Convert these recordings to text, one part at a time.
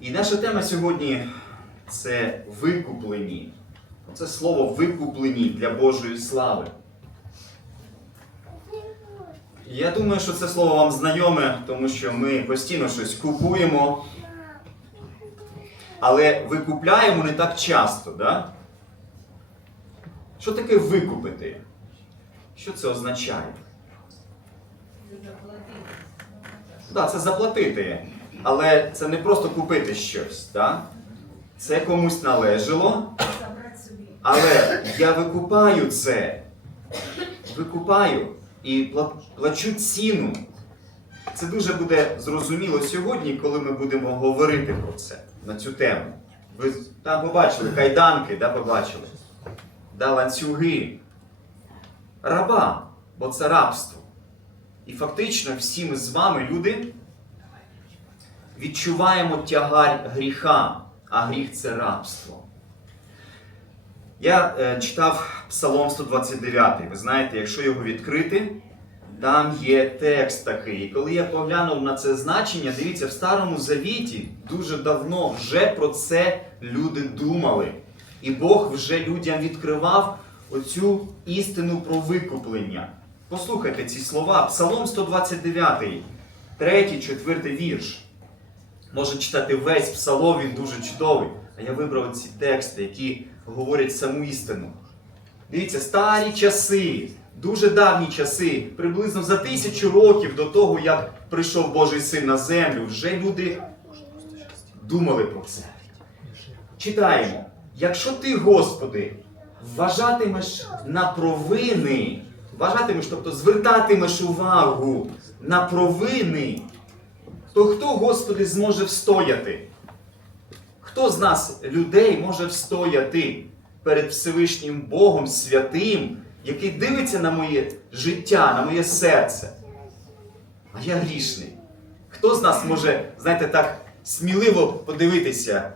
І наша тема сьогодні це викуплені. Це слово викуплені для Божої слави. Я думаю, що це слово вам знайоме, тому що ми постійно щось купуємо, але викупляємо не так часто. Да? Що таке викупити? Що це означає? Так, да, це заплатити. Але це не просто купити щось. Да? Це комусь належало, але я викупаю це. Викупаю і плачу ціну. Це дуже буде зрозуміло сьогодні, коли ми будемо говорити про це, на цю тему. Ви там побачили кайданки, да, побачили? Да, ланцюги. Раба, бо це рабство. І фактично всі ми з вами, люди, відчуваємо тягар гріха, а гріх це рабство. Я е, читав Псалом 129. Ви знаєте, якщо його відкрити, там є текст такий. І коли я поглянув на це значення, дивіться, в Старому Завіті дуже давно вже про це люди думали. І Бог вже людям відкривав оцю істину про викуплення. Послухайте ці слова. Псалом 129, 3, 4 вірш. Може читати весь псалом, він дуже чудовий. А я вибрав ці тексти, які говорять саму істину. Дивіться, старі часи, дуже давні часи, приблизно за тисячу років до того, як прийшов Божий син на землю, вже люди думали про це. Читаємо. Якщо ти, Господи, вважатимеш на провини, вважатимеш, тобто звертатимеш увагу на провини, то хто, Господи, зможе встояти? Хто з нас, людей, може встояти перед Всевишнім Богом святим, який дивиться на моє життя, на моє серце? А я грішний. Хто з нас може, знаєте, так сміливо подивитися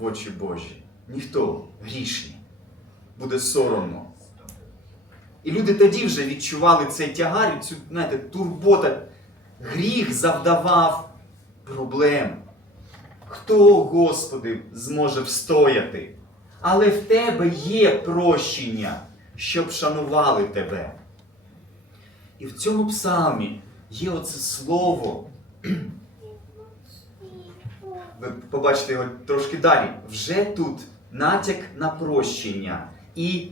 в очі Божі? Ніхто грішний. Буде соромно. І люди тоді вже відчували цей тягар, цю, знаєте, турбота. Гріх завдавав проблем. Хто, Господи, зможе встояти? Але в тебе є прощення, щоб шанували тебе. І в цьому псалмі є оце слово. Ви побачите його трошки далі. Вже тут натяк на прощення і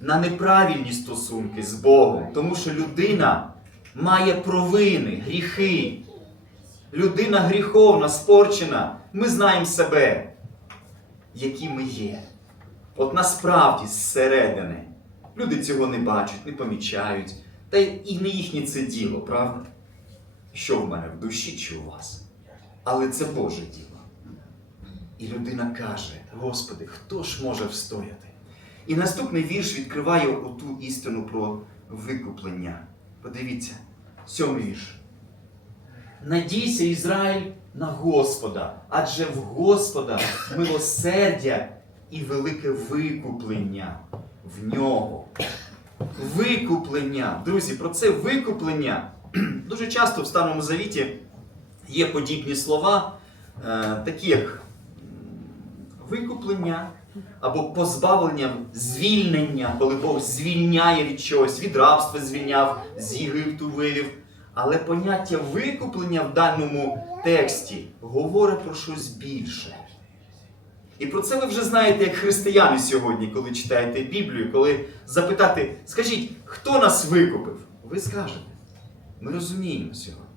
на неправильні стосунки з Богом. Тому що людина має провини, гріхи. Людина гріховна, спорчена. Ми знаємо себе, які ми є. От насправді зсередини. Люди цього не бачать, не помічають. Та і не їхнє це діло, правда? Що в мене в душі чи у вас? Але це Боже діло. І людина каже: Господи, хто ж може встояти? І наступний вірш відкриває оту істину про викуплення. Подивіться, сьомий вірш. Надійся, Ізраїль, на Господа, адже в Господа милосердя і велике викуплення в нього. Викуплення. Друзі, про це викуплення дуже часто в Старому Завіті є подібні слова, е, такі як викуплення або позбавлення, звільнення, коли Бог звільняє від чогось, від рабства звільняв, з Єгипту вивів. Але поняття викуплення в даному тексті говорить про щось більше. І про це ви вже знаєте як християни сьогодні, коли читаєте Біблію, коли запитати, скажіть, хто нас викупив? Ви скажете. Ми розуміємо сьогодні.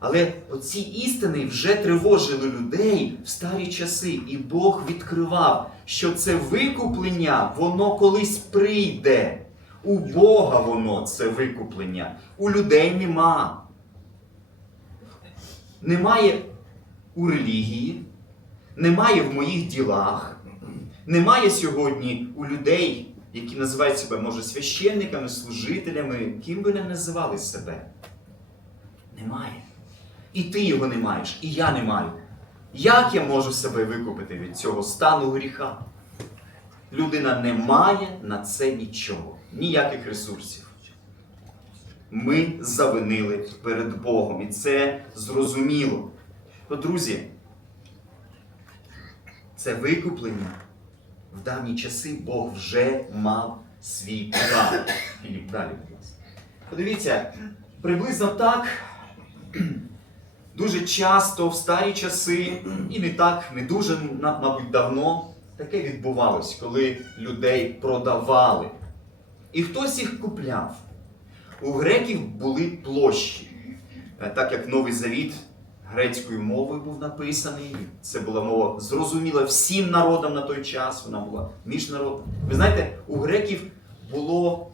Але оці істини вже тривожили людей в старі часи, і Бог відкривав, що це викуплення, воно колись прийде. У Бога воно це викуплення, у людей нема. Немає у релігії, немає в моїх ділах, немає сьогодні у людей, які називають себе, може, священниками, служителями, ким би не називали себе. Немає. І ти його не маєш, і я не маю. Як я можу себе викупити від цього стану гріха? Людина не має на це нічого, ніяких ресурсів. Ми завинили перед Богом, і це зрозуміло. То, друзі, це викуплення. В давні часи Бог вже мав свій план. Філіп, далі, будь ласка. Подивіться, приблизно так дуже часто в старі часи, і не так, не дуже, мабуть, давно, таке відбувалось, коли людей продавали. І хтось їх купляв. У греків були площі. Е, Так як Новий Завіт грецькою мовою був написаний, це була мова зрозуміла всім народам на той час, вона була міжнародна. Ви знаєте, у греків було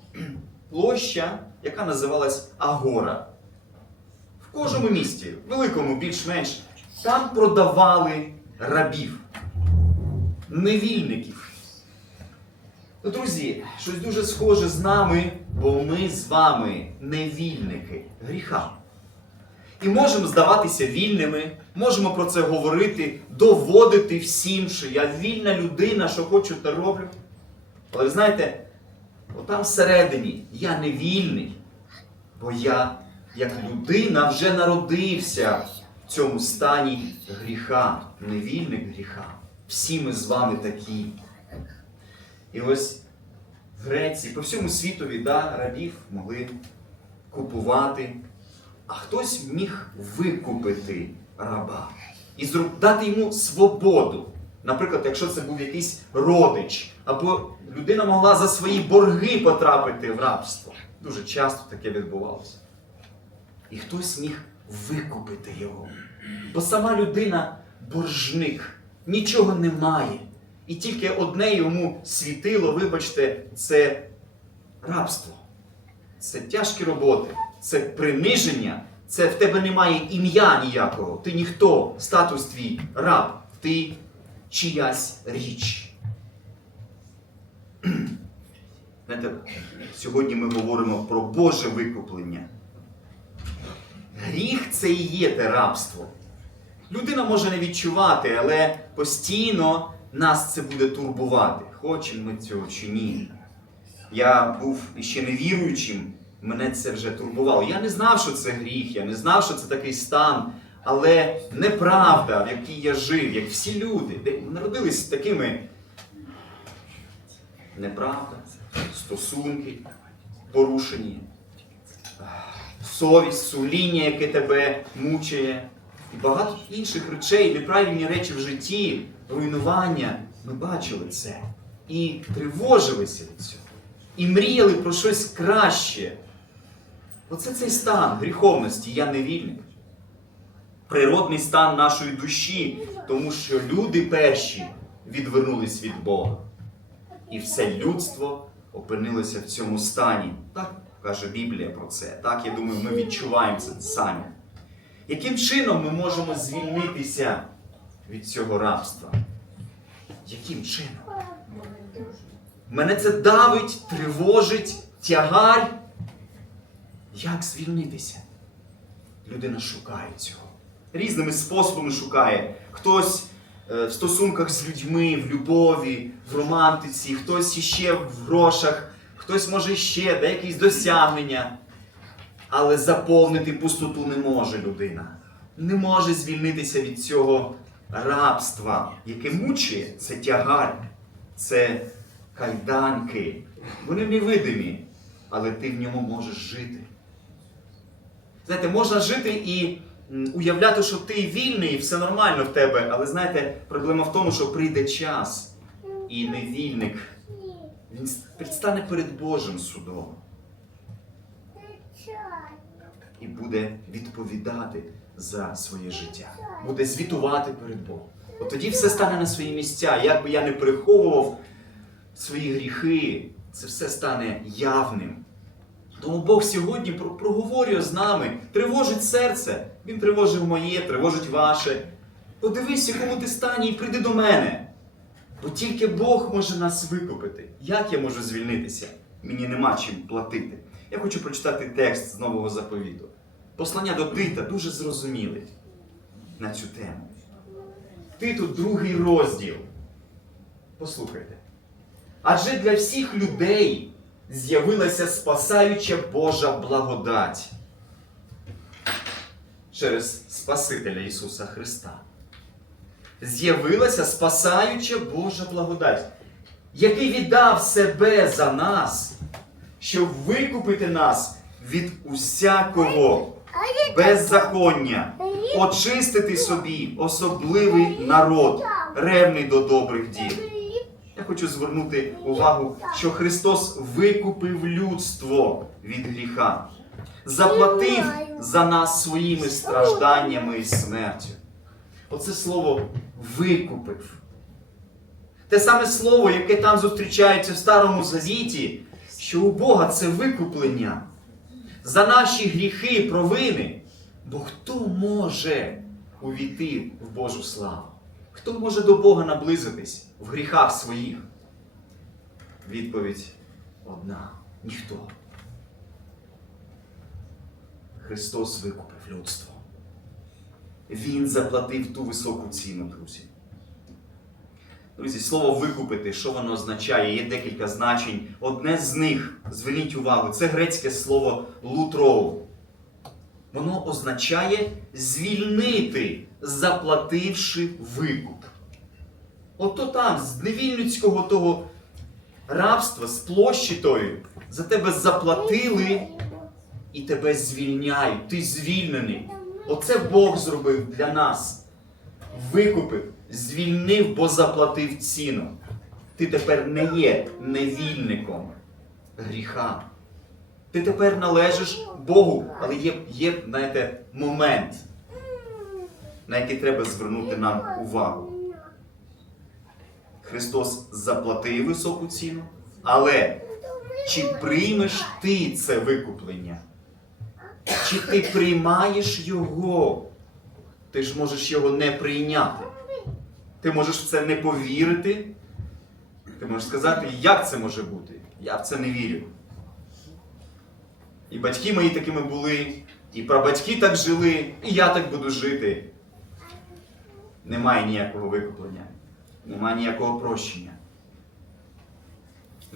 площа, яка називалась Агора. Кожному місті, великому більш-менш, там продавали рабів, невільників. Ну, Друзі, щось дуже схоже з нами, бо ми з вами невільники гріха. І можемо здаватися вільними, можемо про це говорити, доводити всім, що я вільна людина, що хочу, те роблю. Але ви знаєте, отам всередині я не вільний, бо я, як людина, вже народився в цьому стані гріха, невільник гріха. Всі ми з вами такі. І ось в Греції, по всьому світові, да, рабів могли купувати, а хтось міг викупити раба і дати йому свободу. Наприклад, якщо це був якийсь родич, або людина могла за свої борги потрапити в рабство. Дуже часто таке відбувалося. І хтось міг викупити його. Бо сама людина боржник, нічого не має. І тільки одне йому світило, вибачте, це рабство. Це тяжкі роботи, це приниження, це в тебе немає ім'я ніякого. Ти ніхто, статус твій раб, ти чиясь річ. Знаєте, сьогодні ми говоримо про Боже викуплення. Гріх це і є те рабство. Людина може не відчувати, але постійно нас це буде турбувати. Хочемо ми цього чи ні. Я був ще невіруючим, мене це вже турбувало. Я не знав, що це гріх, я не знав, що це такий стан. Але неправда, в якій я жив, як всі люди, народились такими неправда, стосунки порушені, совість, сумління, яке тебе мучає, і багато інших речей, неправильні речі в житті, руйнування. Ми бачили це і тривожилися від цього, і мріяли про щось краще. Оце цей стан гріховності, я невільник. Природний стан нашої душі, тому що люди перші відвернулись від Бога. І все людство опинилося в цьому стані. Так каже Біблія про це. Так, я думаю, ми відчуваємо це самі. Яким чином ми можемо звільнитися від цього рабства? Яким чином? Мене це давить, тривожить, тягар. Як звільнитися? Людина шукає цього. Різними способами шукає. Хтось е, в стосунках з людьми, в любові, в романтиці, хтось іще в грошах, хтось може ще де якісь досягнення. Але заповнити пустоту не може людина. Не може звільнитися від цього рабства, яке мучує, це тягар, це кайданки. Вони невидимі, але ти в ньому можеш жити. Знаєте, можна жити і уявляти, що ти вільний, і все нормально в тебе. Але знаєте, проблема в тому, що прийде час, і невільник він предстане перед Божим судом і буде відповідати за своє життя, буде звітувати перед Богом. От тоді все стане на свої місця. Як би я не приховував свої гріхи, це все стане явним. Тому Бог сьогодні проговорює з нами, тривожить серце. Він тривожив моє, тривожить ваше. Подивись, якому ти стані, і прийди до мене. Бо тільки Бог може нас викупити. Як я можу звільнитися? Мені нема чим платити. Я хочу прочитати текст з нового заповіту. Послання до Тита дуже зрозумілий на цю тему. Титу другий розділ. Послухайте. Адже для всіх людей з'явилася спасаюча Божа благодать через Спасителя Ісуса Христа. З'явилася спасаюча Божа благодать, який віддав себе за нас, щоб викупити нас від усякого беззаконня, очистити собі особливий народ, ревний до добрих діл. Я хочу звернути увагу, що Христос викупив людство від гріха, заплатив за нас своїми стражданнями і смертю. Оце слово викупив. Те саме слово, яке там зустрічається в Старому Завіті, що у Бога це викуплення за наші гріхи, провини. Бо хто може увійти в Божу славу? Хто може до Бога наблизитись в гріхах своїх? Відповідь одна: ніхто. Христос викупив людство. Він заплатив ту високу ціну, друзі. Друзі, слово викупити, що воно означає? Є декілька значень. Одне з них, зверніть увагу, це грецьке слово лутроу. Воно означає звільнити, заплативши викуп. Ото там, з невільницького того рабства, з площі тої, за тебе заплатили і тебе звільняють. Ти звільнений. Оце Бог зробив для нас. Викупив, звільнив, бо заплатив ціну. Ти тепер не є невільником гріха. Ти тепер належиш Богу, але є, є знаєте, момент, на який треба звернути нам увагу. Христос заплатив високу ціну, але чи приймеш ти це викуплення? Чи ти приймаєш його? Ти ж можеш його не прийняти. Ти можеш в це не повірити. Ти можеш сказати, як це може бути? Я в це не вірю. І батьки мої такими були, і прабатьки так жили, і я так буду жити. Немає ніякого викуплення, немає ніякого прощення.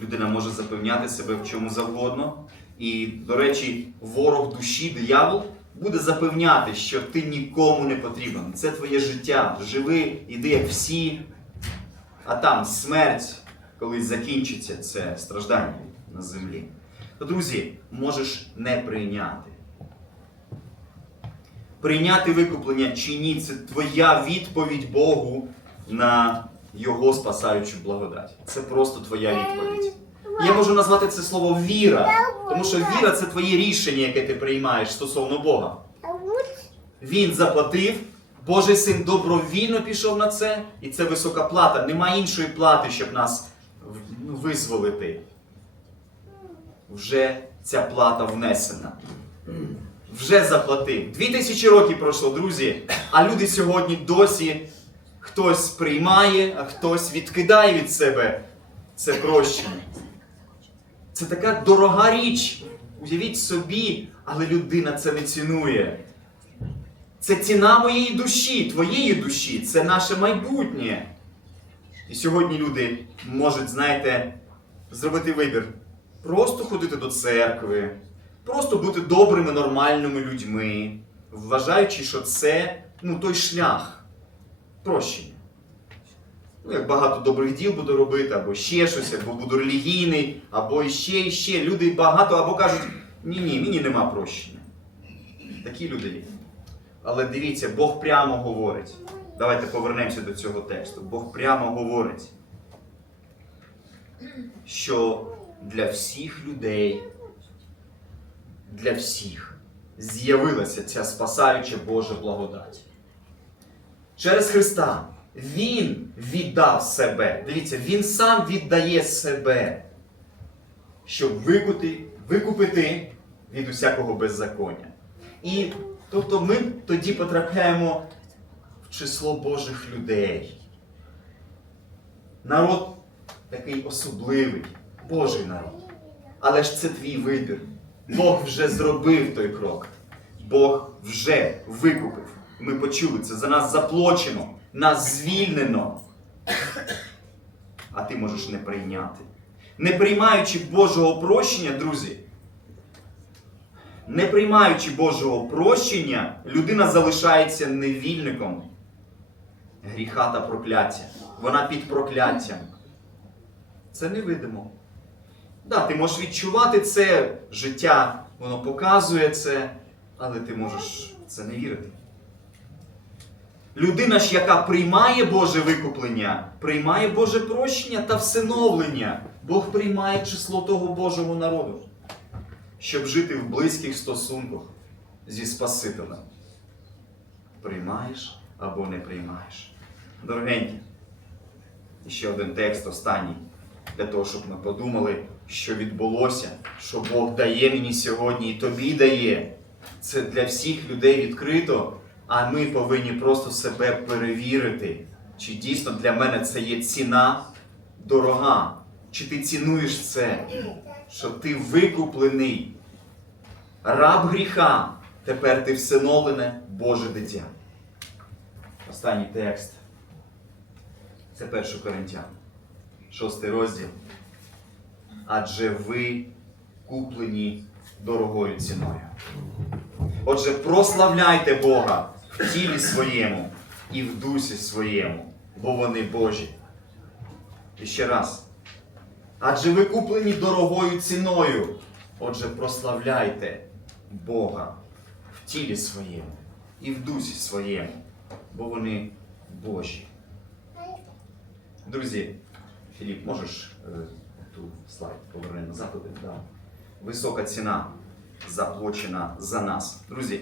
Людина може запевняти себе в чому завгодно. І, до речі, ворог душі, диявол, буде запевняти, що ти нікому не потрібен. Це твоє життя. Живи, іди як всі. А там смерть, колись закінчиться, це страждання на землі. То, друзі, можеш не прийняти. Прийняти викуплення чи ні, це твоя відповідь Богу на Його спасаючу благодать. Це просто твоя відповідь. Я можу назвати це слово віра, тому що віра це твоє рішення, яке ти приймаєш стосовно Бога. Він заплатив, Божий син добровільно пішов на це, і це висока плата. Немає іншої плати, щоб нас ну, визволити. Вже ця плата внесена. Вже заплатив. Дві тисячі років пройшло, друзі. А люди сьогодні досі хтось приймає, а хтось відкидає від себе це прощення. Це така дорога річ. Уявіть собі, але людина це не цінує. Це ціна моєї душі, твоєї душі, це наше майбутнє. І сьогодні люди можуть, знаєте, зробити вибір. Просто ходити до церкви, просто бути добрими, нормальними людьми, вважаючи, що це ну, той шлях прощення. Ну, як багато добрих діл буду робити, або ще щось, або буду релігійний, або іще, іще. Люди багато або кажуть, ні-ні, мені нема прощення. Такі люди є. Але дивіться, Бог прямо говорить. Давайте повернемося до цього тексту. Бог прямо говорить, що для всіх людей, для всіх з'явилася ця спасаюча Божа благодать. Через Христа Він віддав себе. Дивіться, Він сам віддає себе, щоб викути, викупити від усякого беззаконня. І тобто ми тоді потрапляємо в число Божих людей. Народ такий особливий, Божий народ. Але ж це твій вибір. Бог вже зробив той крок. Бог вже викупив. Ми почули це. За нас заплачено, нас звільнено. А ти можеш не прийняти. Не приймаючи Божого прощення, друзі, не приймаючи Божого прощення, людина залишається невільником гріха та прокляття. Вона під прокляттям. Це невидимо. Да, ти можеш відчувати це життя, воно показує це, але ти можеш в це не вірити. Людина ж, яка приймає Боже викуплення, приймає Боже прощення та всиновлення. Бог приймає число того Божого народу, щоб жити в близьких стосунках зі Спасителем. Приймаєш або не приймаєш. Дорогенькі, ще один текст останній, для того, щоб ми подумали, що відбулося, що Бог дає мені сьогодні і тобі дає. Це для всіх людей відкрито, а ми повинні просто себе перевірити, чи дійсно для мене це є ціна дорога, чи ти цінуєш це, що ти викуплений, раб гріха, тепер ти всиновлене Боже дитя. Останній текст. Це 1 Коринтян, 6 розділ. Адже ви куплені дорогою ціною. Отже, прославляйте Бога в тілі своєму і в дусі своєму, бо вони Божі. І ще раз. Адже ви куплені дорогою ціною. Отже, прославляйте Бога в тілі своєму і в дусі своєму, бо вони Божі. Друзі, Філіп, можеш е, ту слайд поверни назад? Да. Висока ціна заплачена за нас. Друзі,